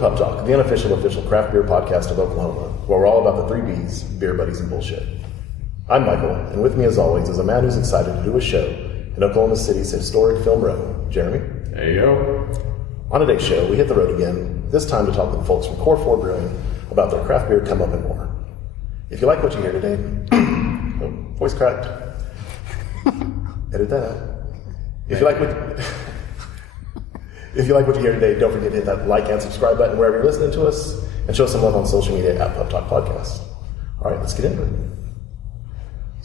Pub Talk, the unofficial official craft beer podcast of Oklahoma, where we're all about the 3 Bs, beer buddies and bullshit. I'm Michael, and with me as always is a man who's excited to do a show in Oklahoma City's historic Film Row, Jeremy. Hey, yo. On today's show, we hit the road again, this time to talk with folks from Core4 Brewing about their craft beer come up and more. If you like what you hear today, oh, voice cracked. Edit that out. If you like what you hear today, don't forget to hit that like and subscribe button wherever you're listening to us, and show some love on social media at Pub Talk Podcast. All right, let's get into it.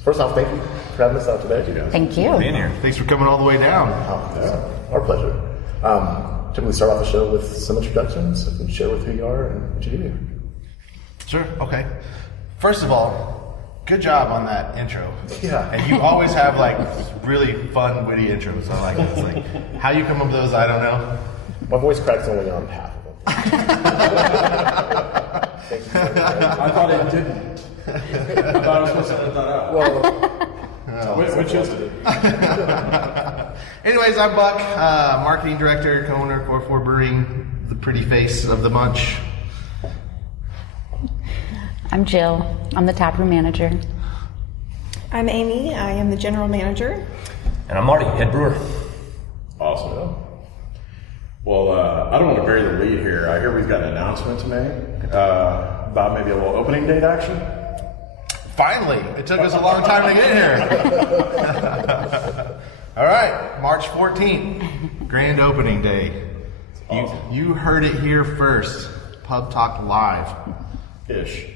First off, thank you for having us out today. Thank you. Being here. Thanks for coming all the way down. Our pleasure. Typically start off the show with some introductions. You can share with who you are and what you do here. Sure, okay. First of all, good job on that intro. Yeah. And you always have like really fun, witty intros. I like it. It's like, how you come up with those, I don't know. My voice cracks only on half of them. Thank you. I thought it didn't. I thought I was supposed to edit that out. Which is it? Anyways, I'm Buck, marketing director, co-owner of Core4 Brewing, the pretty face of the bunch. I'm Jill. I'm the taproom manager. I'm Amy. I am the general manager. And I'm Marty, head brewer. Awesome. Well, I don't want to bury the lead here. I hear we've got an announcement to make about maybe a little opening date action. Finally, it took us a long time to get here. All right, March 14th, grand opening day. Awesome. You heard it here first. Pub Talk Live. Ish.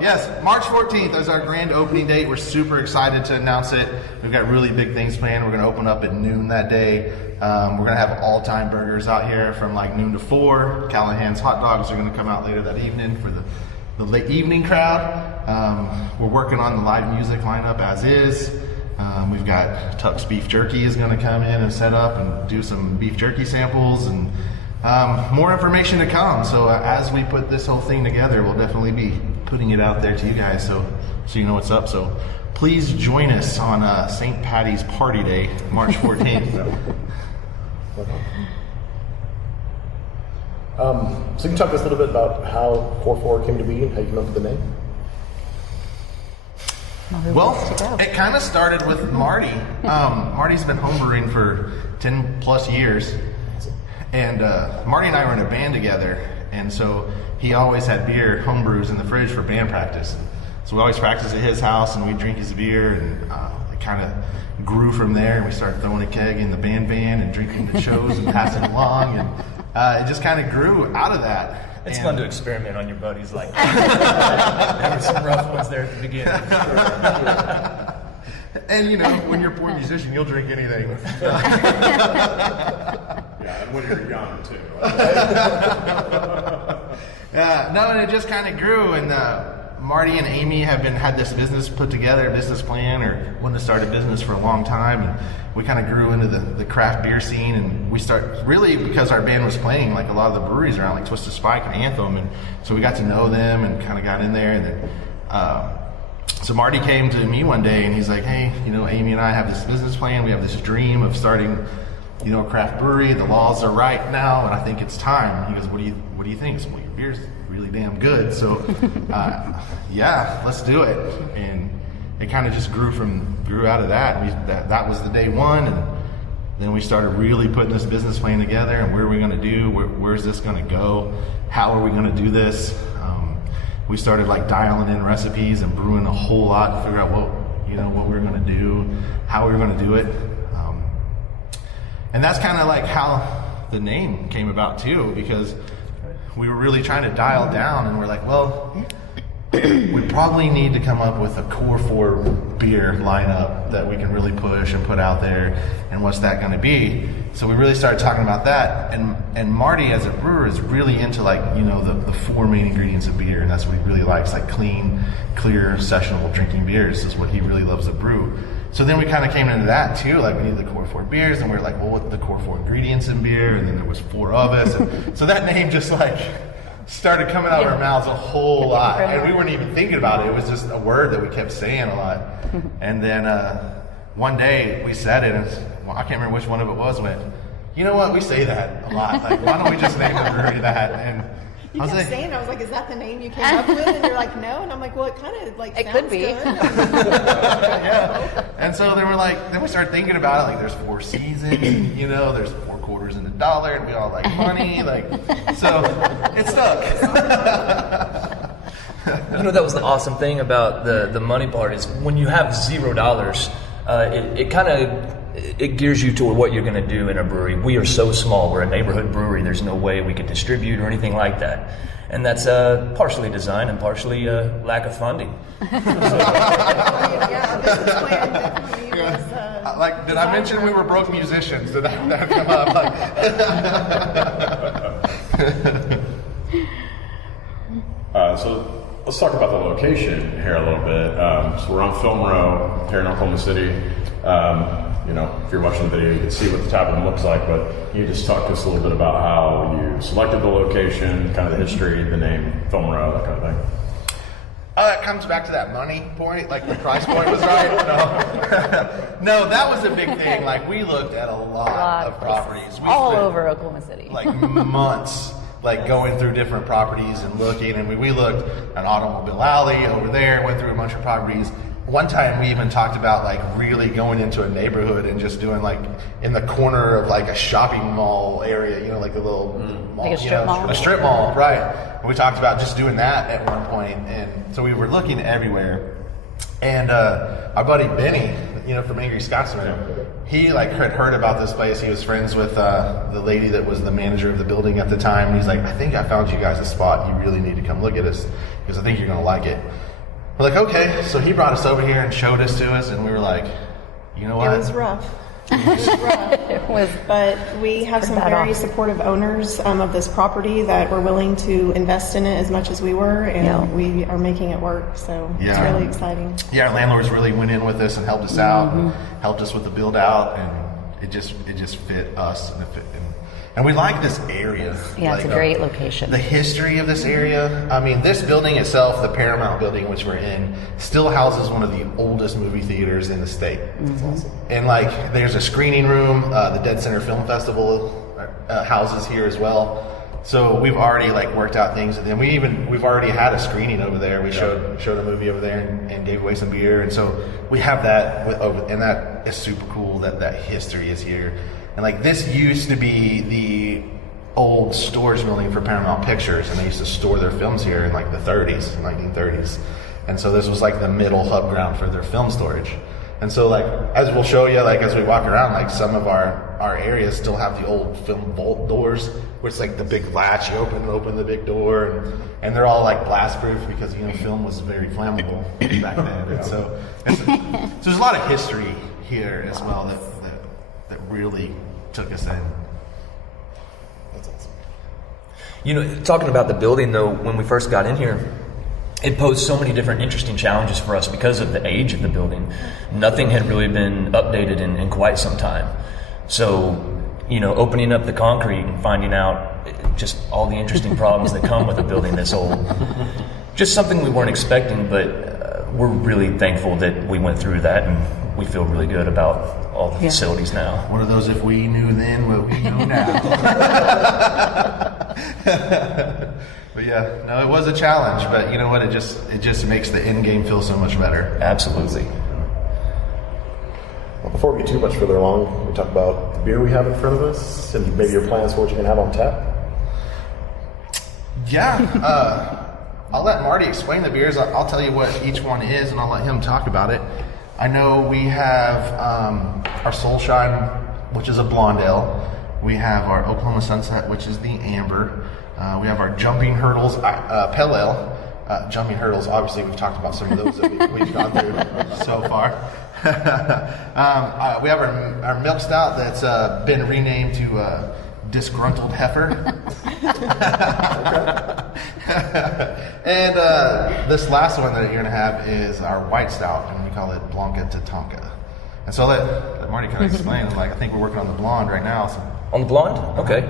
Yes, March 14th is our grand opening date. We're super excited to announce it. We've got really big things planned. We're going to open up at noon that day. We're going to have all-time burgers out here from like noon to 4. Callahan's hot dogs are going to come out later that evening for the late evening crowd. We're working on the live music lineup as is. We've got Tuck's Beef Jerky is going to come in and set up and do some beef jerky samples, and more information to come. So as we put this whole thing together, we'll definitely be putting it out there to you guys so you know what's up. So please join us on St. Patty's Party Day, March 14th. So you can talk to us a little bit about how Core4 came to be and how you came up with the name? Well, it kind of started with Marty. Marty's been homebrewing for 10 plus years. And Marty and I were in a band together, and so he always had beer, homebrews in the fridge for band practice. So we always practiced at his house, and we'd drink his beer, and it kind of grew from there, and we started throwing a keg in the band van and drinking the shows and passing along, and it just kind of grew out of that. It's fun to experiment on your buddies like that. There were some rough ones there at the beginning. And you know, when you're a poor musician, you'll drink anything. Yeah, and when you're young too. No, and it just kind of grew, and Marty and Amy had this business put together, a business plan, or wanted to start a business for a long time, and we kind of grew into the craft beer scene, and we really because our band was playing like a lot of the breweries around, like Twisted Spike and Anthem, and so we got to know them and kind of got in there, and then so Marty came to me one day and he's like, hey, you know, Amy and I have this business plan. We have this dream of starting, you know, a craft brewery. The laws are right now, and I think it's time. He goes, what do you think? So, well, your beer's really damn good. So, yeah, let's do it. And it kind of just grew out of that. That was the day one, and then we started really putting this business plan together. And what are we going to do? Where's this going to go? How are we going to do this? We started like dialing in recipes and brewing a whole lot to figure out what we were going to do, how we were going to do it. And that's kind of like how the name came about too, because we were really trying to dial down, and we're like, well, we probably need to come up with a Core4 beer lineup that we can really push and put out there, and what's that going to be? So we really started talking about that, and Marty as a brewer is really into like, you know, the 4 main ingredients of beer, and that's what he really likes, like clean, clear, sessionable drinking beers is what he really loves to brew. So then we kind of came into that too, like we need the Core4 beers, and we were like, well, what are the Core4 ingredients in beer? And then there was 4 of us, and so that name just like started coming out of our mouths a whole lot, and we weren't even thinking about it. It was just a word that we kept saying a lot. And then one day we said it, and well, I can't remember which one of it was, went, you know what, we say that a lot. Like, why don't we just name the brewery that? And You I was kept like, saying, I was like, is that the name you came up with? And you're like, no. And I'm like, well, it kind of like It sounds could be. good. yeah. And so they were like, then we started thinking about it. Like, there's 4 seasons, you know, there's 4 quarters in a dollar, and we all like money. Like, so it stuck. You know, that was the awesome thing about the money part is when you have $0, it kind of it gears you toward what you're going to do in a brewery. We are so small. We're a neighborhood brewery. There's no way we could distribute or anything like that. And that's partially design and partially lack of funding. Yeah, our business plan definitely was. Like, did I mention we were broke musicians? Did that come up? So let's talk about the location here a little bit. So we're on Film Row here in Oklahoma City. You know, if you're watching the video, you can see what the tap room looks like, but can you just talk to us a little bit about how you selected the location, kind of the history, the name, Film Row, that kind of thing? It comes back to that money point, like the price point was right. No, that was a big thing. Like, we looked at a lot of properties. We all spent, over Oklahoma City. like, months, like, going through different properties and looking. And we looked at Automobile Alley over there, went through a bunch of properties. One time we even talked about like really going into a neighborhood and just doing like in the corner of like a shopping mall area, you know, like a little mall, Like a strip mall? A strip mall, right. And we talked about just doing that at one point. And so we were looking everywhere. And our buddy Benny, you know, from Angry Scotsman, he like had heard about this place. He was friends with the lady that was the manager of the building at the time. And he's like, I think I found you guys a spot. You really need to come look at us because I think you're going to like it. We're like, okay. So he brought us over here and showed us to us, and we were like, you know what? It was rough. It was rough. It was, But we have some that very off. supportive owners of this property that were willing to invest in it as much as we were, and Yeah. we are making it work. So it's Yeah. really exciting. Yeah, our landlords really went in with us and helped us out, and helped us with the build out, and it just fit us, and we like this area. yeah, it's a great location. The history of this area. I mean, this building itself, the Paramount building which we're in, still houses one of the oldest movie theaters in the state. That's awesome. And like, there's a screening room. The Dead Center Film Festival houses here as well. So we've already like worked out things, and then we've already had a screening over there. We showed a movie over there and gave away some beer, and so we have that and that is super cool that history is here. And like, this used to be the old storage building for Paramount Pictures, and they used to store their films here in like the 1930s. And so this was like the middle hub ground for their film storage. And so like, as we'll show you, like as we walk around, like some of our areas still have the old film vault doors, where it's like the big latch, you open the big door, and they're all like blast proof because, you know, film was very flammable back then. And so there's a lot of history here as well that really took us in. That's awesome. You know, talking about the building though, when we first got in here, it posed so many different interesting challenges for us because of the age of the building. Nothing had really been updated in quite some time. So, you know, opening up the concrete and finding out just all the interesting problems that come with a building this old. Just something we weren't expecting, but we're really thankful that we went through that, and we feel really good about all the facilities now. One of those, if we knew then what we know now. But yeah, no, it was a challenge, but you know what? It just makes the end game feel so much better. Absolutely. Well, before we get too much further along, we talk about the beer we have in front of us and maybe your plans for what you're going to have on tap. Yeah, I'll let Marty explain the beers. I'll tell you what each one is, and I'll let him talk about it. I know we have our Soul Shine, which is a blonde ale. We have our Oklahoma Sunset, which is the amber. We have our Jumping Hurdles pale ale. Jumping Hurdles, obviously, we've talked about some of those that we've gone through so far. We have our milk stout that's been renamed to Disgruntled Heifer. And this last one that you're going to have is our white stout, and we call it Blanca Tatanka. And so let Marty kind of explain. Like, I think we're working on the blonde right now. So. On the blonde? Okay.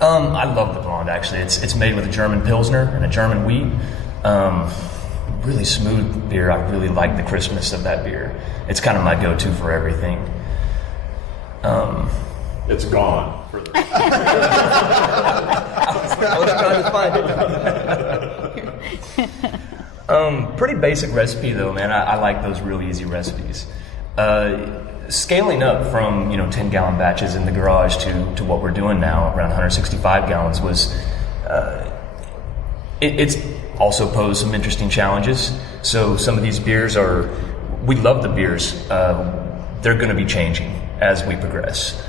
I love the blonde, actually. It's made with a German Pilsner and a German wheat. Really smooth beer. I really like the crispness of that beer. It's kind of my go-to for everything. it's gone. For the I was trying to find it. Pretty basic recipe though, man. I like those real easy recipes. Scaling up from 10-gallon batches in the garage to what we're doing now, around 165 gallons, was it's also posed some interesting challenges. So some of these beers we love the beers. They're going to be changing as we progress.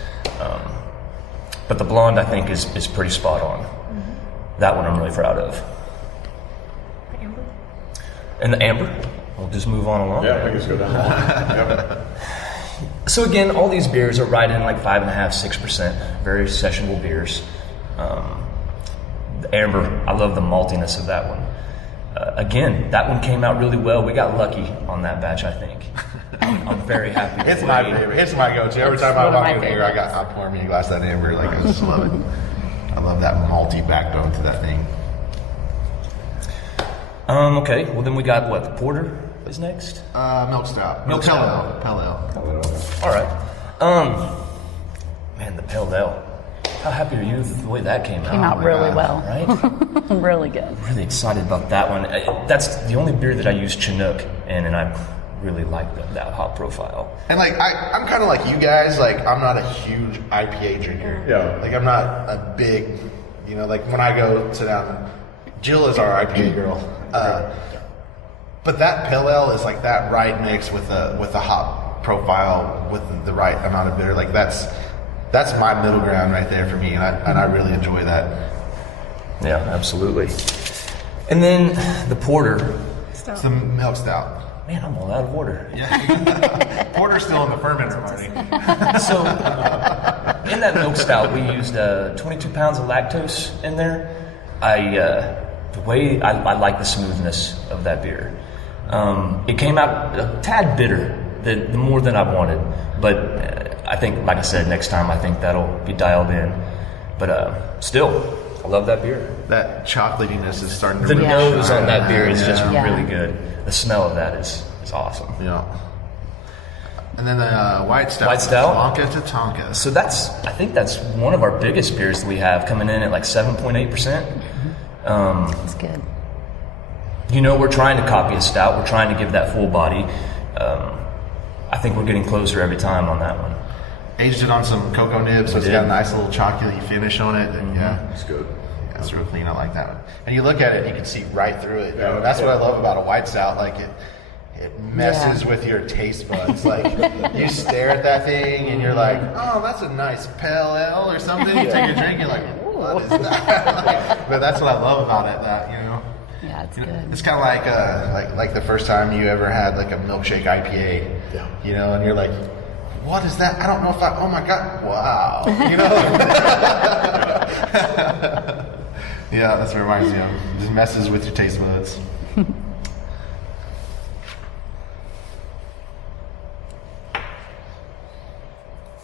But the blonde, I think, is pretty spot on. That one I'm really proud of. Amber? And the amber, we'll just move on along. Yeah, I think it's go down the line. Yep. So again, all these beers are right in like 5.5–6%, very sessionable beers. The amber, I love the maltiness of that one. Again, that one came out really well. We got lucky on that batch, I think. I'm very happy with It's the my way- favorite. It's my go-to. Every time one I of walk my in here, I pour me a glass of that amber. Like, I just love it. I love that malty backbone to that thing. Okay, well then we got what? The porter is next? Milk stout. Milk stout. Pale ale. All right. Man, the pale ale. How happy are you with the way that came out? Came out really well. Right? Really good. Really excited about that one. That's the only beer that I use Chinook in, and I really like that hop profile. And like I'm kind of like you guys. Like I'm not a huge IPA drinker. Yeah. Like I'm not a big, like when I go sit down, Jill is our IPA girl. But that pale ale is like that right mix with a hop profile with the right amount of bitter. Like that's my middle ground right there for me, and I really enjoy that. Yeah, absolutely. And then the porter. It's the milk stout. Man, I'm all out of order. Yeah. Porter's still in the fermenter, Marty. So, in that milk stout, we used 22 pounds of lactose in there. I like the smoothness of that beer. It came out a tad bitter, the more than I wanted. But I think, like I said, next time I think that'll be dialed in. But still, I love that beer. That chocolatiness is starting to The really nose shine. on that beer is just Yeah. really good. The smell of that is awesome. Yeah. And then the white stout. White stout? Tonka to Tonka. So I think that's one of our biggest beers that we have, coming in at like 7.8%. It's good. We're trying to copy a stout. We're trying to give that full body. I think we're getting closer every time on that one. Aged it on some cocoa nibs, so it's did. got a nice little chocolatey finish on it. And yeah, It's good. yeah, it's real clean. I like that one. And you look at it, and you can see right through it. Yeah. That's what I love about a white stout. Like it messes Yeah. with your taste buds. Like you stare at that thing, and you're like, "Oh, that's a nice pale ale or something." You take a drink, you're like, "What is that?" But that's what I love about it. That Yeah, it's good. it's kind of like the first time you ever had like a milkshake IPA, Yeah. and you're like, what is that? I don't know if oh my God, wow, Yeah, that's what it reminds me of. It just messes with your taste buds.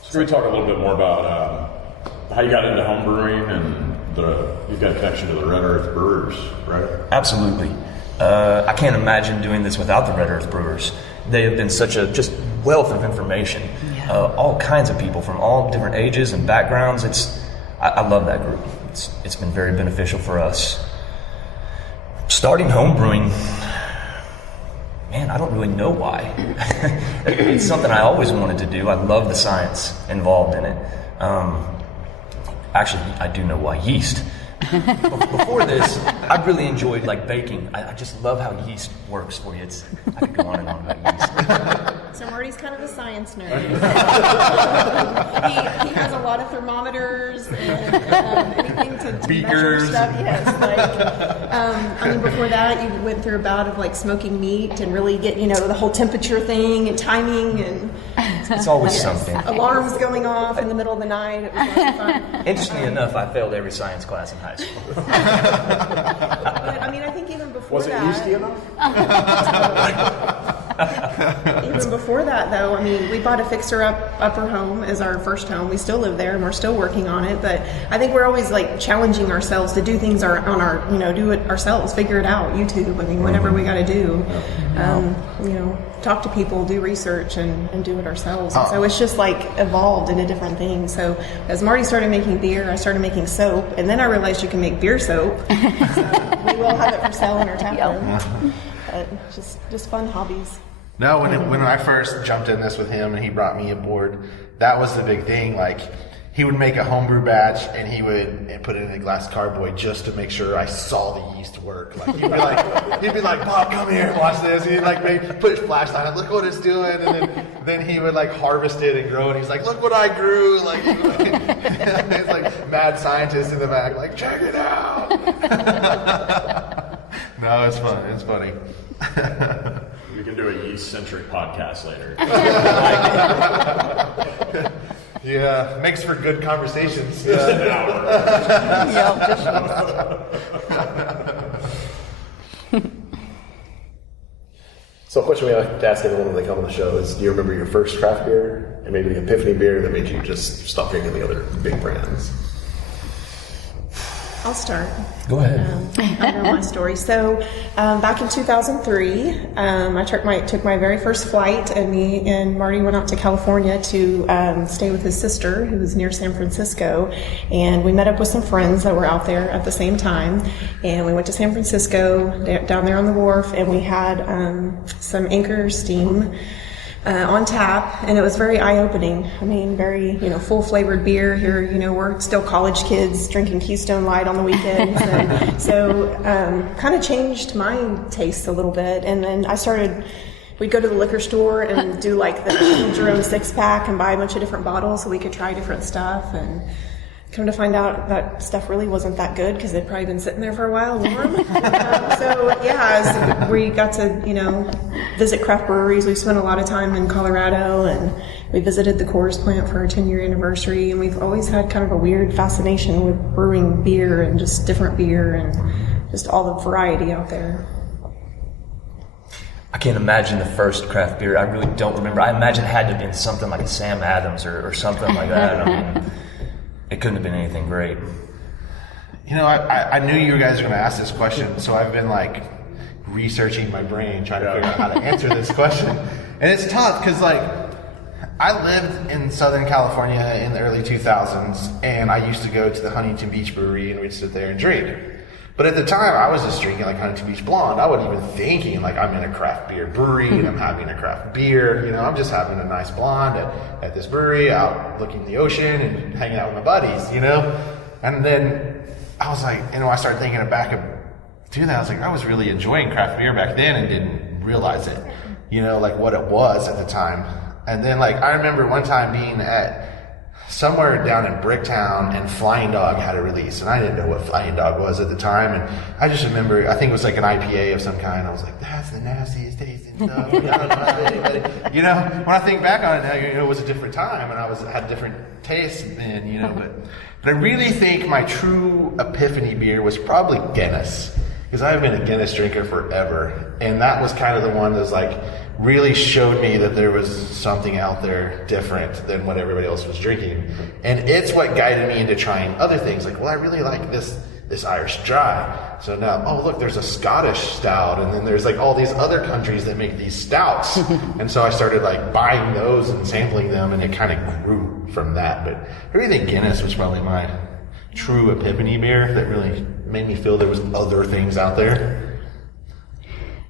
So can we talk a little bit more about how you got into home brewing and you've got a connection to the Red Earth Brewers, right? Absolutely. I can't imagine doing this without the Red Earth Brewers. They have been such a just wealth of information. Yeah. All kinds of people from all different ages and backgrounds. I love that group. It's been very beneficial for us. Starting home brewing, man, I don't really know why. It's something I always wanted to do. I love the science involved in it. Actually, I do know why. Yeast. Before this, I really enjoyed baking. I just love how yeast works for you. I could go on and on about yeast. So Marty's kind of a science nerd. he has a lot of thermometers and anything to measure Beakers. stuff. Yes, before that you went through a bout of smoking meat and really get the whole temperature thing and timing and It's always something. alarms going off in the middle of the night. It was lots of fun. Interestingly enough, I failed every science class in high school. But I think even before Was it that, yeasty enough? Even before that, though, we bought a fixer-upper home as our first home. We still live there, and we're still working on it. But I think we're always challenging ourselves to do things on our, do it ourselves, figure it out. YouTube. Whatever we got to do. talk to people, do research, and do it ourselves. And so it's just like evolved into different things. So as Marty started making beer, I started making soap, and then I realized you can make beer soap. So we will have it for sale in our tap room. But just fun hobbies. No, when I first jumped in this with him and he brought me aboard, that was the big thing. Like, he would make a homebrew batch and he would put it in a glass carboy just to make sure I saw the yeast work. Like, he'd be like, Bob, come here and watch this. He'd like put his flashlight on, look what it's doing, and then he would like harvest it and grow it. He's like, look what I grew. Like, it's like mad scientist in the back, like, check it out. No, it's fun. It's funny. We can do a yeast-centric podcast later. Yeah, makes for good conversations. Just an hour. So a question we like to ask everyone when they come on the show is, do you remember your first craft beer and maybe the epiphany beer that made you just stop drinking the other big brands? I'll start. Go ahead. I know my story. So back in 2003, I took my very first flight, and me and Marty went out to California to stay with his sister, who was near San Francisco. And we met up with some friends that were out there at the same time. And we went to San Francisco, down there on the wharf, and we had some Anchor Steam on tap, and it was very eye-opening. I mean, very, full flavored beer here. We're still college kids drinking Keystone Light on the weekends, and so kind of changed my tastes a little bit. And then we'd go to the liquor store and do like the Jerome 6-pack and buy a bunch of different bottles so we could try different stuff. And come to find out that stuff really wasn't that good because they'd probably been sitting there for a while warm. As we got to, visit craft breweries, we spent a lot of time in Colorado, and we visited the Coors plant for our 10-year anniversary, and we've always had kind of a weird fascination with brewing beer and just different beer and just all the variety out there. I can't imagine the first craft beer. I really don't remember. I imagine it had to have been something like a Sam Adams or something like that. I mean, it couldn't have been anything great. I knew you guys were going to ask this question, so I've been like researching my brain, trying to figure out how to answer this question. And it's tough because I lived in Southern California in the early 2000s, and I used to go to the Huntington Beach Brewery, and we'd sit there and drink. But at the time, I was just drinking like Huntington Beach Blonde. I wasn't even thinking like I'm in a craft beer brewery and I'm having a craft beer. I'm just having a nice blonde at this brewery, out looking at the ocean and hanging out with my buddies, And then I was like, I started thinking back of that. I was like, I was really enjoying craft beer back then and didn't realize it, like what it was at the time. And then I remember one time being at somewhere down in Bricktown, and Flying Dog had a release, and I didn't know what Flying Dog was at the time, and I just remember, I think it was like an IPA of some kind. I was like, that's the nastiest tasting stuff. I don't know about anybody. When I think back on it now, it was a different time, and I had different tastes then, but I really think my true epiphany beer was probably Guinness, because I've been a Guinness drinker forever, and that was kind of the one that was really showed me that there was something out there different than what everybody else was drinking. And it's what guided me into trying other things. I really like this Irish dry. So now, look, there's a Scottish stout, and then there's all these other countries that make these stouts. And so I started buying those and sampling them, and it kind of grew from that. But I really think Guinness was probably my true epiphany beer that really made me feel there was other things out there.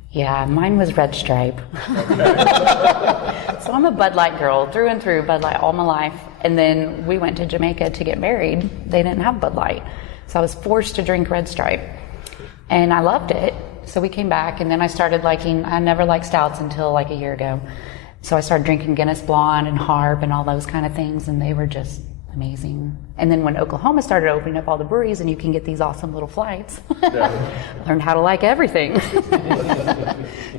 Yeah, mine was Red Stripe. So I'm a Bud Light girl, through and through, Bud Light all my life. And then we went to Jamaica to get married. They didn't have Bud Light. So I was forced to drink Red Stripe. And I loved it. So we came back, and then I started I never liked stouts until a year ago. So I started drinking Guinness Blonde and Harp and all those kind of things, and they were just amazing. And then when Oklahoma started opening up all the breweries and you can get these awesome little flights, learned how to like everything.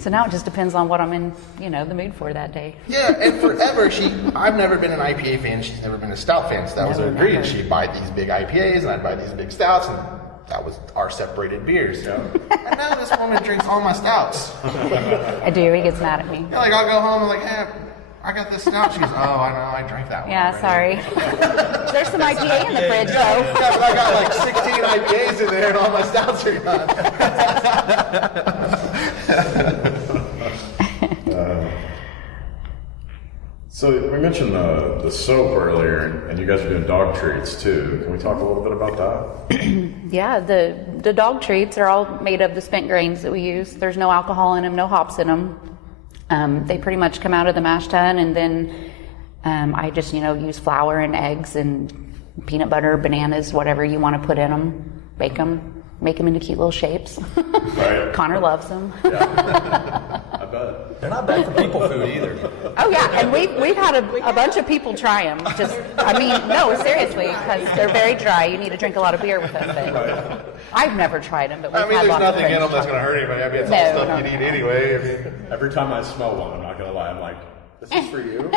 So now it just depends on what I'm in, the mood for that day. Yeah, and forever I've never been an IPA fan, she's never been a stout fan, so that was her dream. She'd buy these big IPAs and I'd buy these big stouts, and that was our separated beers. And now this woman drinks all my stouts. I do, he gets mad at me. I'll go home and hey, I got this stout. She goes, I know, I drank that one. Yeah, sorry. There's some IPA in the fridge, though. Yeah, but I got 16 IPAs in there, and all my stouts are gone. So we mentioned the soap earlier, and you guys are doing dog treats too. Can we talk a little bit about that? Yeah, the dog treats are all made of the spent grains that we use. There's no alcohol in them, no hops in them. They pretty much come out of the mash tun, and then I just use flour and eggs and peanut butter, bananas, whatever you want to put in them. Bake them. Make them into cute little shapes. Right. Connor loves them. Yeah. I bet. They're not bad for people food either. Oh yeah, and we've had a bunch of people try them. No, seriously, because they're very dry. You need to drink a lot of beer with them. But I've never tried them, but we've had there's lots of nothing in friends them that's try going to hurt anybody. It's No, all stuff no. you'd eat anyway. Every time I smell one, I'm not gonna lie, I'm like, this is for you.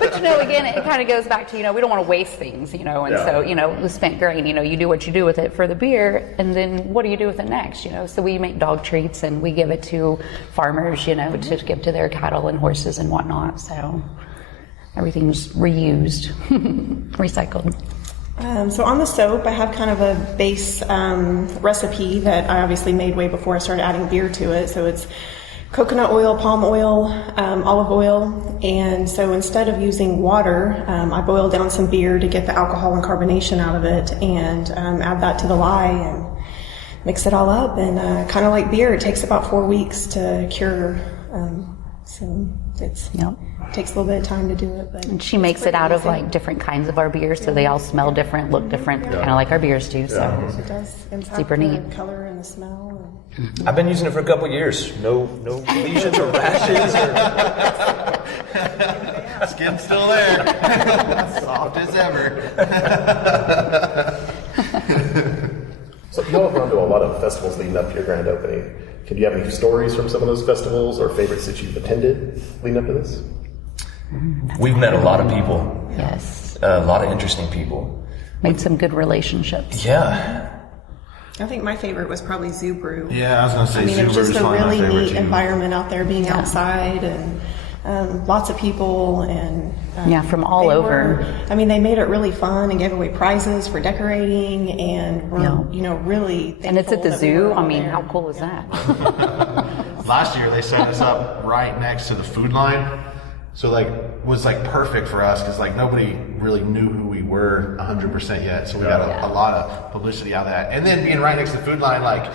But again, it kind of goes back to, we don't want to waste things, and so, the spent grain, you do what you do with it for the beer, and then what do you do with it next, So we make dog treats and we give it to farmers, to give to their cattle and horses and whatnot. So everything's reused, recycled. So on the soap, I have kind of a base recipe that I obviously made way before I started adding beer to it. So it's coconut oil, palm oil, olive oil, and so instead of using water, I boil down some beer to get the alcohol and carbonation out of it, and add that to the lye and mix it all up. And kind of like beer, it takes about 4 weeks to cure. So it takes a little bit of time to do it. But And she makes it out of different kinds of our beers, so they all smell different, look different, kind of like our beers do. So it does impact super the neat. color and the smell. I've been using it for a couple years. No lesions or rashes. Skin's still there. Soft as ever. So y'all have gone to a lot of festivals leading up to your grand opening. Do you have any stories from some of those festivals or favorites that you've attended leading up to this? We've met a lot of people. Yes, A lot of interesting people. made some good relationships. Yeah. I think my favorite was probably Zoo Brew. Yeah, I was going to say It was just Subaru's a probably my really favorite neat too. environment out there, being outside and lots of people and From all they over. they made it really fun and gave away prizes for decorating and were, really. And it's at the thankful that we zoo. were all there. How cool is that? Last year they set us up right next to the food line, so was perfect for us because nobody really knew who we were 100% yet. So we got a lot of publicity out of that, and then being right next to the food line, like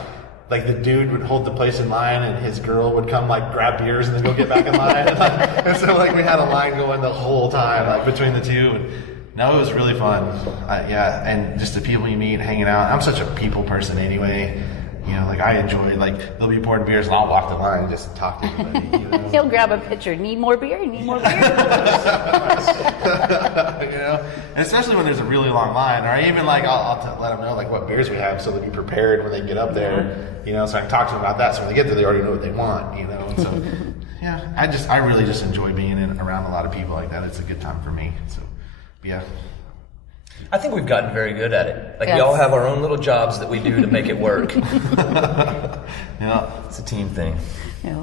the dude would hold the place in line and his girl would come grab beers and then go get back in line, and so we had a line going the whole time between the two. And no, it was really fun. And just the people you meet, hanging out. I'm such a people person anyway. I enjoy, they'll be pouring beers and I'll walk the line and just talk to everybody, He'll grab a pitcher. Need more beer? Need more beer? And especially when there's a really long line, or even I'll let them know what beers we have so they'll be prepared when they get up there, so I can talk to them about that. So when they get there, they already know what they want, And so, I really just enjoy being around a lot of people like that. It's a good time for me. So, yeah. I think we've gotten very good at it. We Yes. all have our own little jobs that we do to make it work. Yeah. It's a team thing.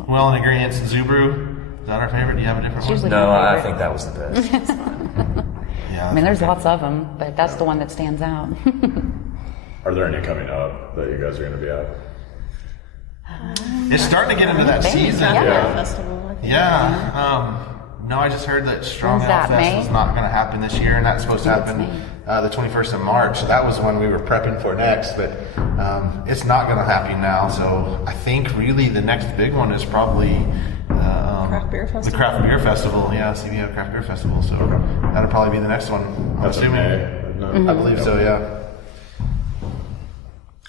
Well, in agreement, Zoo Brew, is that our favorite? Do you have a different one? usually No, my I favorite. think that was the best. Yeah. There's lots of them, but that's the one that stands out. Are there any coming up that you guys are going to be at? It's starting to get into that season. Yeah. Festival. I think. Yeah. No, I just heard that Strong When's Ale that, Fest May? is not going to happen this year, and that's supposed to I think happen it's the 21st of March. So that was one we were prepping for next, but it's not going to happen now. So I think really the next big one is probably Craft Beer Festival. the Craft Beer Festival. Yeah, CBO Craft Beer Festival. So that'll probably be the next one. I'm That's in assuming. May, isn't it? I believe so. Yeah.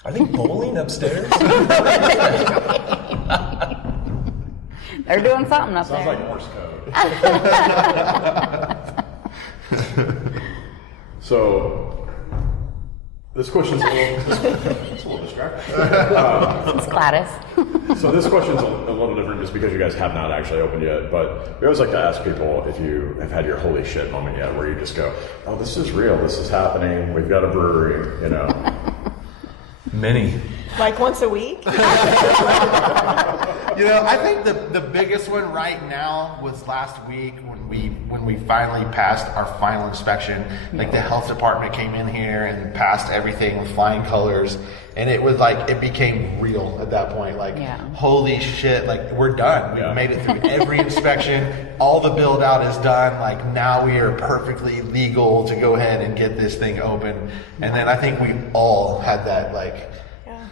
Are they bowling upstairs? They're doing something up Sounds there. like Morse code. So, this question's a little distracting. It's Gladys. So this question's a little different just because you guys have not actually opened yet, but we always like to ask people if you have had your holy shit moment yet, where you just go, oh, this is real, this is happening, we've got a brewery, Many. Once a week. You know, I think the biggest one right now was last week when we finally passed our final inspection. Like the health department came in here and passed everything with flying colors, and it was like it became real at that point. Like, holy shit! Like, we're done. We made it through every inspection. All the build out is done. Like, now we are perfectly legal to go ahead and get this thing open. And then I think we all had that like.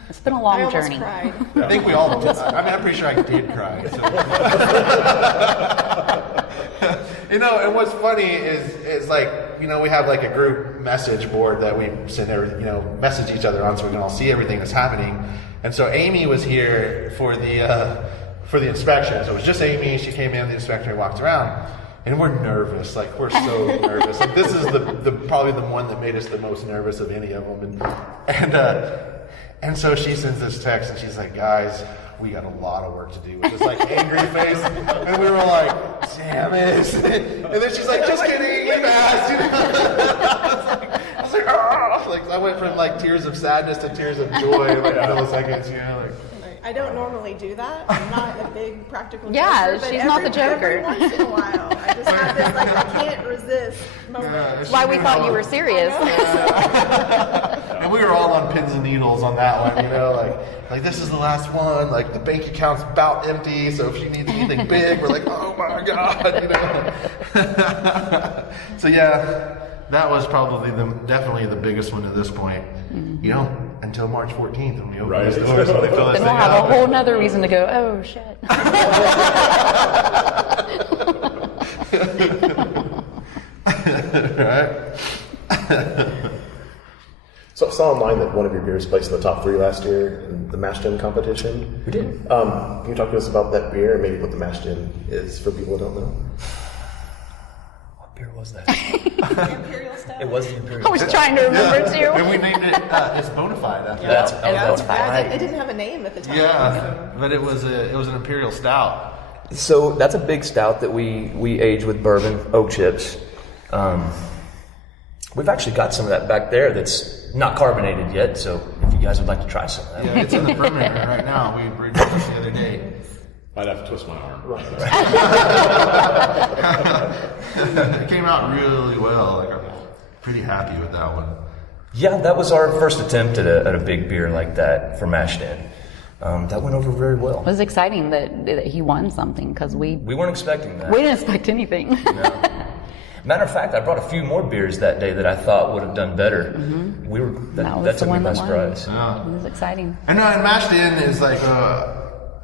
It's been a long journey. Cried. I think we all did. I mean, I'm pretty sure I did cry. So. You know, and what's funny is like, you know, we have like a group message board that we send message each other on so we can all see everything that's happening. And so Amy was here for the inspection. So it was just Amy. She came in, the inspector walked around. And we're nervous, like we're so nervous. Like, this is the probably the one that made us the most nervous of any of them. And so she sends this text and she's like, guys, we got a lot of work to do with this like angry face. And we were like, damn it. And then she's like, just kidding, we passed. You know? I was like, oh. Like, I went from like tears of sadness to tears of joy in like milliseconds, you know, like. I don't normally do that. I'm not a big practical joker. Yeah, but she's not the joker. Every once in a while, I just have this like I can't resist moment. That's why we thought you were serious. And we were all on pins and needles on that one, you know, like this is the last one, like the bank account's about empty, so if she needs anything big, we're like, oh my God, you know. So yeah, that was probably definitely the biggest one at this point, you know, until March 14th when we open these doors. Then we'll have a whole nother reason to go, oh shit. Right? So I saw online that one of your beers placed in the top 3 last year in the mash tun competition. We did. Can you talk to us about that beer and maybe what the mash tun is for people who don't know? What beer was that? Imperial Stout. It was the Imperial. I was trying to remember too. And we named it, it's Bonafide after That's that. It didn't have a name at the time. Yeah, but it was an Imperial Stout. So that's a big stout that we age with bourbon, oak chips. We've actually got some of that back there that's not carbonated yet, so if you guys would like to try some of that. Yeah, it's in the fermenter right now. We brewed this the other day. I'd have to twist my arm. It came out really well. Like, I'm pretty happy with that one. Yeah, that was our first attempt at a big beer like that for Mashed In. That went over very well. It was exciting that he won something because we weren't expecting that. We didn't expect anything. No. Matter of fact, I brought a few more beers that day that I thought would have done better. Mm-hmm. That took me by surprise. Yeah. It was exciting. And Mashed In is like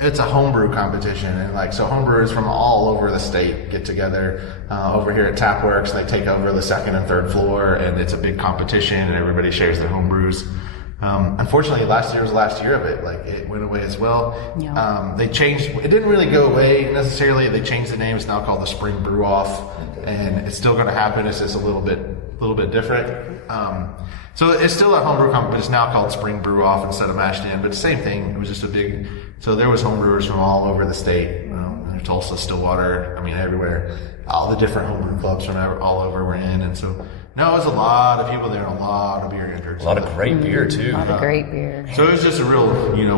it's a homebrew competition, and like so homebrewers from all over the state get together over here at Tapworks. They take over the 2nd and 3rd floor, and it's a big competition, and everybody shares their homebrews. Unfortunately, last year was the last year of it. Like, it went away as well. Yeah. They changed. It didn't really go away necessarily. They changed the name. It's now called the Spring Brew Off, and it's still going to happen. It's just a little bit different. So it's still a homebrew competition, but it's now called Spring Brew Off instead of Mashed In. But the same thing. It was just a big. So there was homebrewers from all over the state. Tulsa, Stillwater. I mean, everywhere. All the different homebrew clubs from all over were in, and so. No, it was a lot of people there and a lot of beer entered. A lot of great beer, too. A lot of great beer. So it was just a real,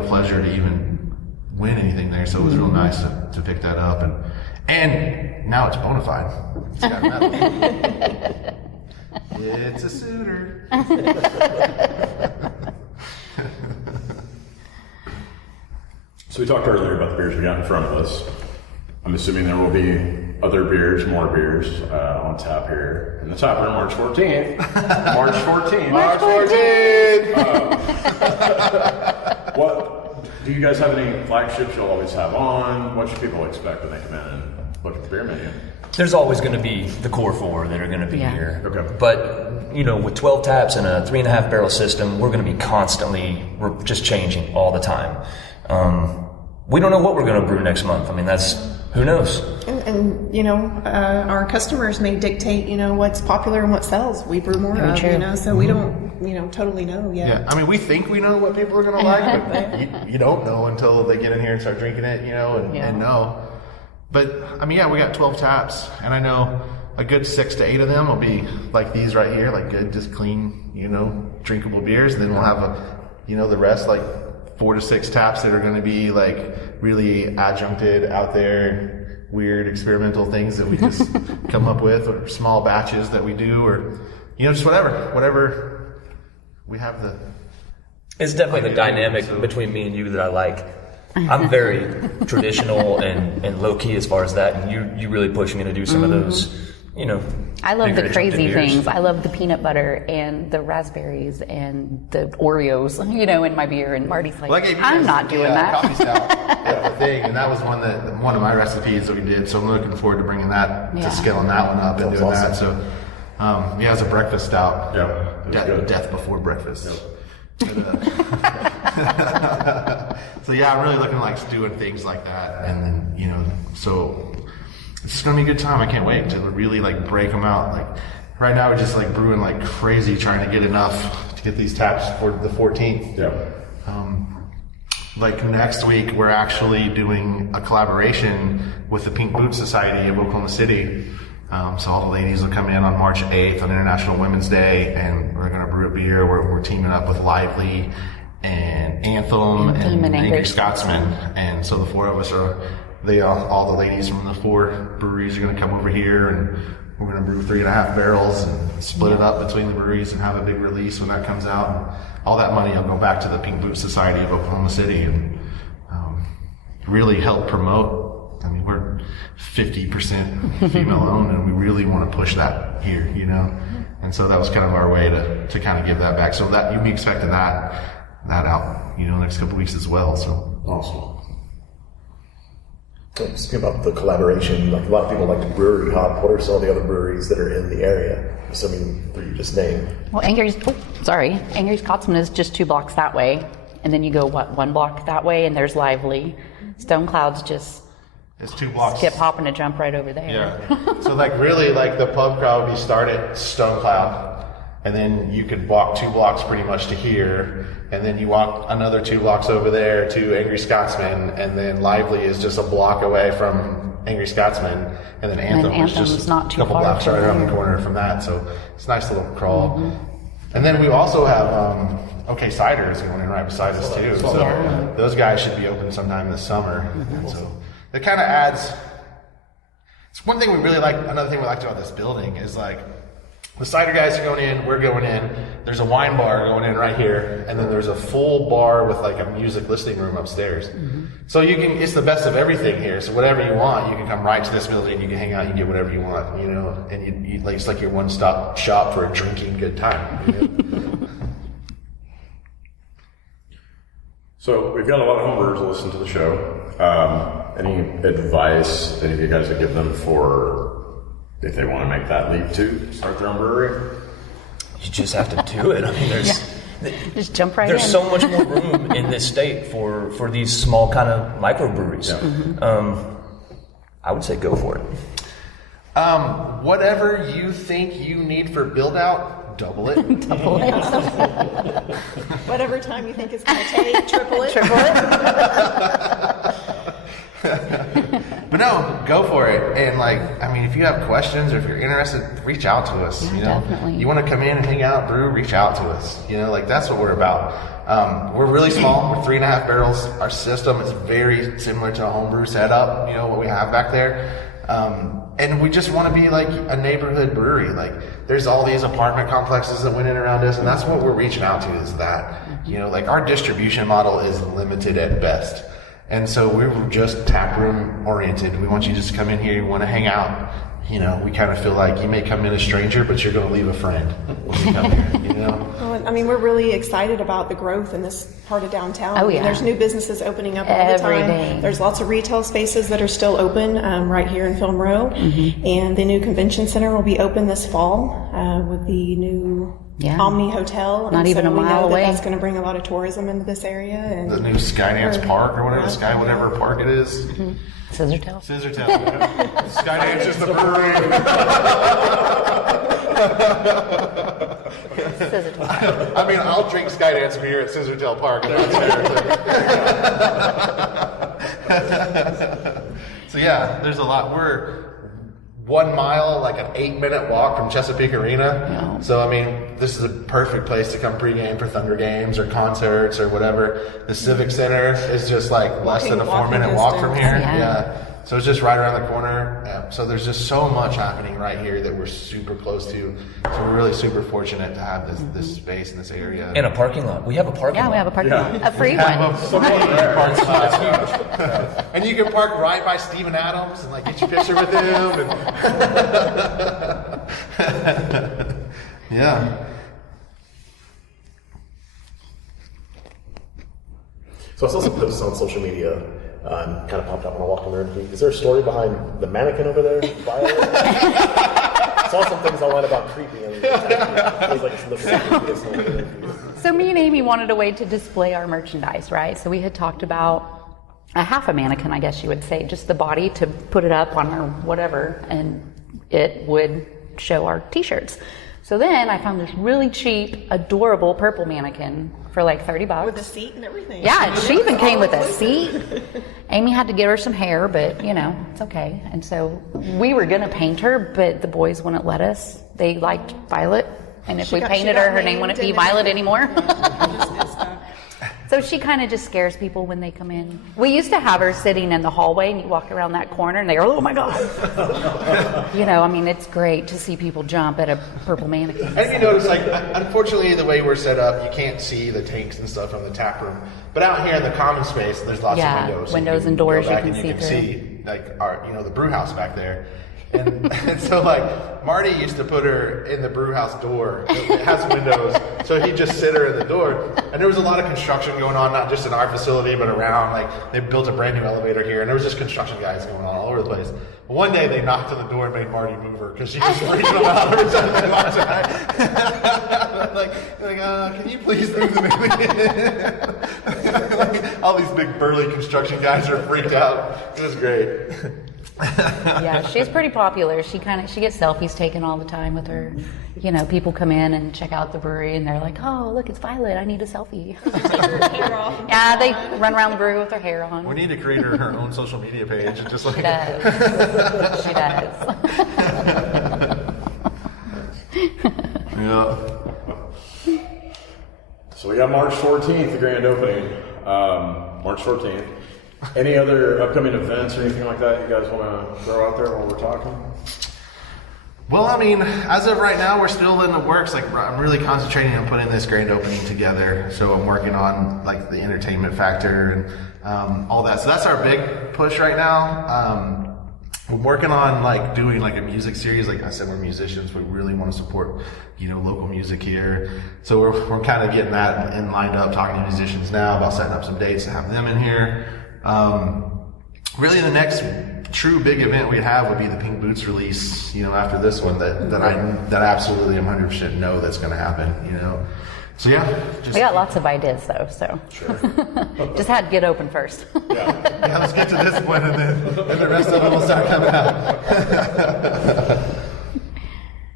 pleasure to even win anything there. So it was real nice to pick that up. And now it's Bonafide. It's got metal. It's a suitor. So we talked earlier about the beers we got in front of us. I'm assuming there will be other beers, more beers on tap here in the tap room, March 14th. March 14th. March 14th! What do you guys have any flagships you'll always have on? What should people expect when they come in and look at the beer menu? There's always going to be the Core 4 that are going to be here. Okay. But, with 12 taps and a 3.5 barrel system, we're going to be we're just changing all the time. We don't know what we're going to brew next month. I mean, who knows? And our customers may dictate, what's popular and what sells. We brew more of, so we don't, totally know yet. Yeah, I mean, we think we know what people are going to like, but you don't know until they get in here and start drinking it, and know. But, I mean, we got 12 taps, and I know a good 6 to 8 of them will be like these right here, like good, just clean, drinkable beers. And then we'll have the rest, like 4 to 6 taps that are going to be like really adjuncted out there, weird experimental things that we just come up with, or small batches that we do, or just whatever we have the. It's definitely the dynamic between me and you that I like. I'm very traditional and low key as far as that, and you really push me to do some of those, I love the bigger crazy beers. things. I love the peanut butter and the raspberries and the Oreos, in my beer. And Marty's like, I'm not doing that. Coffee stout, the thing, and that was one of my recipes that we did. So I'm looking forward to bringing that to scaling that one up and doing that. So, it's a breakfast stout. Yeah, death before breakfast. Yep. So I'm really looking like doing things like that, and then so it's just gonna be a good time. I can't wait to really like break them out. Like right now, we're just like brewing like crazy, trying to get enough to get these taps for the 14th. Yeah. Like next week, we're actually doing a collaboration with the Pink Boot Society of Oklahoma City. So all the ladies will come in on March 8th on International Women's Day, and we're going to brew a beer. We're teaming up with Lively and Anthem and Angry Scotsman. And so the 4 of us all the ladies from the 4 breweries are going to come over here, and we're going to brew 3.5 barrels and split it up between the breweries and have a big release when that comes out. And all that money will go back to the Pink Boot Society of Oklahoma City and really help promote. I mean, we're 50% female owned, and we really want to push that here, And so that was kind of our way to kind of give that back. So that you'll be expecting that out, next couple of weeks as well. So Awesome. Speaking about the collaboration, like a lot of people like to brewery hop. What are some of the other breweries that are in the area? Assuming that you just named. Well, Angry Scotsman is just 2 blocks that way, and then you go 1 block that way, and there's Lively. Stone Cloud's just. it's 2 blocks. Skip, hop, and a jump right over there. Yeah. So really the pub crowd would be start at Stone Cloud, and then you could walk 2 blocks pretty much to here, and then you walk another 2 blocks over there to Angry Scotsman, and then Lively is just a block away from Angry Scotsman, and then Anthem is just not a too couple far blocks right from around the there. corner from that. So it's a nice little crawl. And then we also have OK Cider is going in right beside us too. So those guys should be open sometime this summer. And so it kind of adds. It's one thing we really like. Another thing we like about this building is like the cider guys are going in, we're going in. There's a wine bar going in right here, and then there's a full bar with like a music listening room upstairs. So it's the best of everything here. So whatever you want, you can come right to this building. You can hang out, you can get whatever you want, and you like it's like your one-stop shop for a drinking good time. So we've got a lot of homebrewers who listen to the show. Any advice any of you guys would give them for if they want to make that leap to start their own brewery? You just have to do it. I mean, Just jump right in. there's so much more room in this state for these small kind of microbreweries. Yeah. I would say go for it. Whatever you think you need for build out, double it. Double it. Whatever time you think it's going to take, triple it. But no, go for it. And if you have questions or if you're interested, reach out to us. Definitely. You want to come in and hang out, brew, reach out to us. That's what we're about. We're really small. We're 3.5 barrels. Our system is very similar to a homebrew setup. What we have back there. And we just want to be like a neighborhood brewery. Like there's all these apartment complexes that went in around us, and that's what we're reaching out to is that. Our distribution model is limited at best. And so we were just taproom oriented. We want you just to come in here, you want to hang out. We kind of feel like you may come in a stranger, but you're going to leave a friend when you come here, Well, I mean, we're really excited about the growth in this part of downtown. Oh, I mean, yeah. There's new businesses opening up all the Every time. day. There's lots of retail spaces that are still open right here in Film Row. And the new convention center will be open this fall with the new Omni Hotel. Not even a mile away. That's going to bring a lot of tourism into this area. And the new Skydance Park or whatever, whatever park it is. Scissortail. Skydance is the brewery. Scissortail. I mean, I'll drink Skydance beer at Scissortail Park. If that's fair. So yeah, there's a lot. 1 mile, like an 8-minute walk from Chesapeake Arena. Yeah. So, I mean, this is a perfect place to come pregame for Thunder games or concerts or whatever. The Civic Center is just like less than a 4-minute walk from here. Yeah. So it's just right around the corner. So there's just so much happening right here that we're super close to. So we're really super fortunate to have this space in this area. And a parking lot. We have a parking lot. Yeah, we have a parking lot, a free one. And you can park right by Steven Adams and like get your picture with him. And yeah. So I saw some posts on social media. Kind of popped up when I walked in there. Is there a story behind the mannequin over there? Violet? Saw some things online about creepy. And it was like So me and Amy wanted a way to display our merchandise, right? So we had talked about a half a mannequin, I guess you would say, just the body to put it up on our whatever, and it would show our t-shirts. So then I found this really cheap, adorable purple mannequin for like $30. With a seat and everything. Yeah, and she even came with a seat. Amy had to give her some hair, but you know, it's okay. And so we were gonna paint her, but the boys wouldn't let us. They liked Violet, and if we painted her, her name wouldn't be Violet anymore. So she kind of just scares people when they come in. We used to have her sitting in the hallway, and you walk around that corner, and they go, "Oh my God!" You know, I mean, it's great to see people jump at a purple mannequin. And if you notice, like, unfortunately, the way we're set up, you can't see the tanks and stuff from the tap room. But out here in the common space, there's lots of windows. Windows and doors you can see through. See, like, our, you know, the brew house back there. And so, like, Marty used to put her in the brew house door. It has windows, so he'd just sit her in the door. And there was a lot of construction going on, not just in our facility, but around. Like, they built a brand new elevator here, and there was just construction guys going on all over the place. But one day, they knocked on the door and made Marty move her, because she was freaking them out every time they walked by. Can you please move the baby? Like, all these big burly construction guys are freaked out. It was great. Yeah, she's pretty popular. She gets selfies taken all the time with her. You know, people come in and check out the brewery, and they're like, "Oh, look, it's Violet. I need a selfie." Yeah, they run around the brewery with their hair on. We need to create her own social media page, just like She does. She does. Yeah. So we got March 14th, the grand opening. March 14th. Any other upcoming events or anything like that you guys want to throw out there while we're talking? Well, I mean, as of right now, we're still in the works. Like, I'm really concentrating on putting this grand opening together. So I'm working on like the entertainment factor and all that. So that's our big push right now. We're working on like doing like a music series. Like I said, we're musicians. We really want to support, you know, local music here. So we're kind of getting that and lined up, talking to musicians now about setting up some dates to have them in here. Really the next true big event we'd have would be the Pink Boots release, you know, after this one that I absolutely am 100% know that's going to happen, you know. So yeah. We got lots of ideas though, so. Sure. Just had to get open first. Yeah, let's get to this point and then the rest of it will start coming out.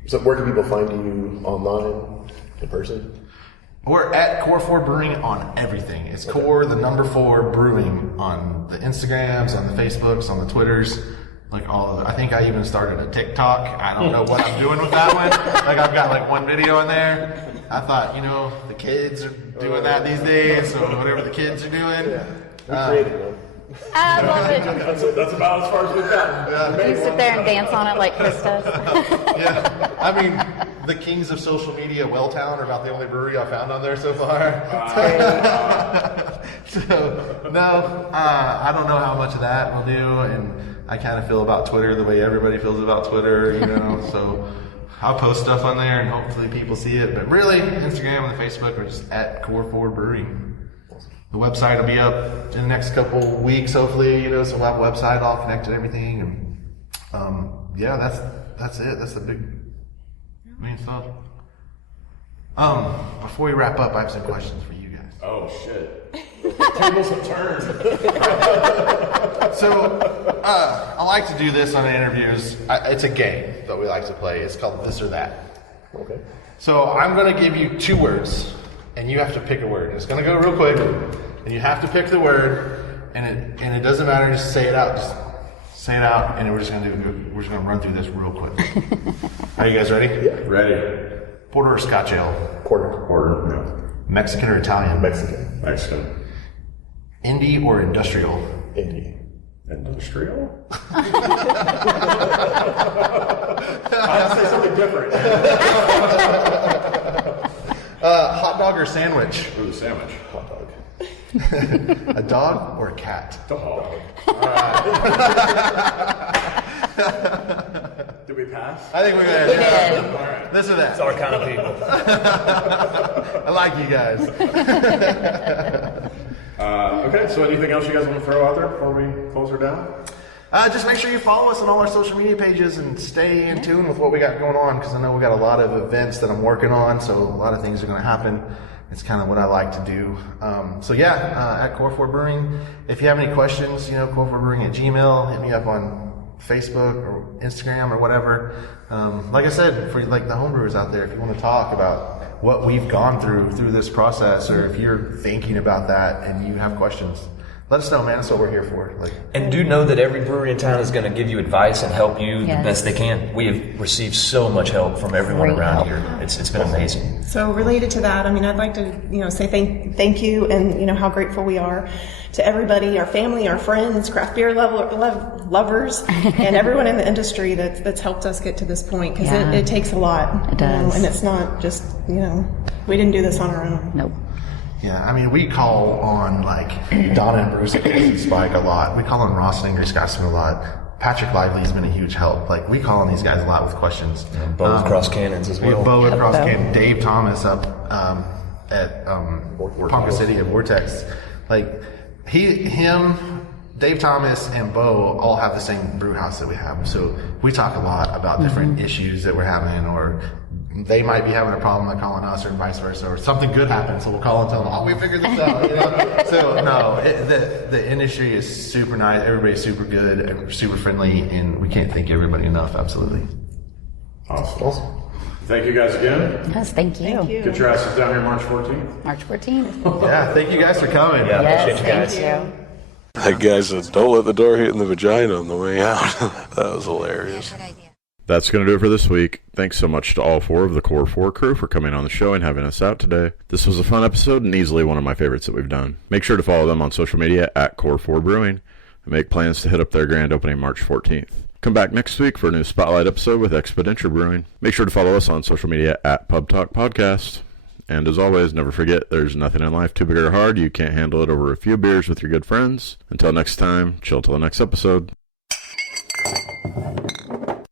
So where can people find you online, in person? We're at Core4 Brewing on everything. It's Core, the number 4 Brewing on the Instagrams, on the Facebooks, on the Twitters, like all of it. I think I even started a TikTok. I don't know what I'm doing with that one. Like I've got like one video in there. I thought, you know, the kids are doing that these days, so whatever the kids are doing. Yeah. We created one. I love it. That's about as far as we've gotten. You sit there and dance on it like Chris does. Yeah, I mean, the kings of social media, Welltown, are about the only brewery I found on there so far. So, no, I don't know how much of that we'll do, and I kind of feel about Twitter the way everybody feels about Twitter, you know, so I'll post stuff on there and hopefully people see it, but really, Instagram and Facebook are just at Core4 Brewing. The website will be up in the next couple weeks, hopefully, you know, so we'll have a website all connected and everything, and yeah, that's it. That's the big main stuff. Before we wrap up, I have some questions for you guys. Oh shit. Tables have turned. So, I like to do this on interviews. It's a game that we like to play. It's called This or That. Okay. So I'm going to give you 2 words, and you have to pick a word. It's going to go real quick, and you have to pick the word, and it doesn't matter. Just say it out. Just say it out, and we're just gonna run through this real quick. Are you guys ready? Yeah. Ready. Porter or Scotch ale? Porter. Order. Yeah. Mexican or Italian? Mexican. Mexican. Indie or industrial? Indie. Industrial? I have to say something different. Hot dog or sandwich? Ooh, sandwich. Hot dog. A dog or a cat? Dog. Did we pass? I think we're gonna. We did. All right. Listen to that. It's our kind of people. I like you guys. Okay, so anything else you guys want to throw out there before we close her down? Just make sure you follow us on all our social media pages and stay in tune with what we got going on, because I know we got a lot of events that I'm working on, so a lot of things are going to happen. It's kind of what I like to do. At Core4 Brewing, if you have any questions, Core4 Brewing at Gmail, hit me up on Facebook or Instagram or whatever. Like I said, for like the homebrewers out there, if you want to talk about what we've gone through this process, or if you're thinking about that and you have questions, let us know, man. That's what we're here for. And do know that every brewery in town is going to give you advice and help you the Yes. best they can. We have received so much help from everyone Great around help. here. It's been amazing. So related to that, I'd like to, say thank you, and how grateful we are to everybody, our family, our friends, craft beer lovers, and everyone in the industry that's helped us get to this point, because Yeah. it takes a lot. It does. And it's not just, we didn't do this on our own. Nope. Yeah, we call on Donna and Bruce and Spike a lot. We call on Ross and Ingrid Scotsman a lot. Patrick Lively's been a huge help. We call on these guys a lot with questions. Bo with Cross Cannons as We have well. Bo with Cross Bo. Cannon, Dave Thomas up at Ponca City at Vortex. Him, Dave Thomas, and Bo all have the same brew house that we have. So we talk a lot about different issues that we're having, or they might be having a problem by calling us, or vice versa, or something good happens, so we'll call and tell them, we figured this out. So no, the industry is super nice. Everybody's super good, and super friendly, and we can't thank everybody enough. Absolutely. Awesome. Thank you guys again. Yes, thank you. Thank you. Get your asses down here March 14th. March 14th. Yeah, thank you guys for coming. Yeah. Yes, appreciate you guys. thank you. That guy said, don't let the door hit in the vagina on the way out. That was hilarious. That's going to do it for this week. Thanks so much to all four of the Core 4 crew for coming on the show and having us out today. This was a fun episode and easily one of my favorites that we've done. Make sure to follow them on social media at Core4 Brewing and make plans to hit up their grand opening March 14th. Come back next week for a new Spotlight episode with Exponential Brewing. Make sure to follow us on social media at Pub Talk Podcast. And as always, never forget, there's nothing in life too big or hard. You can't handle it over a few beers with your good friends. Until next time, chill till the next episode.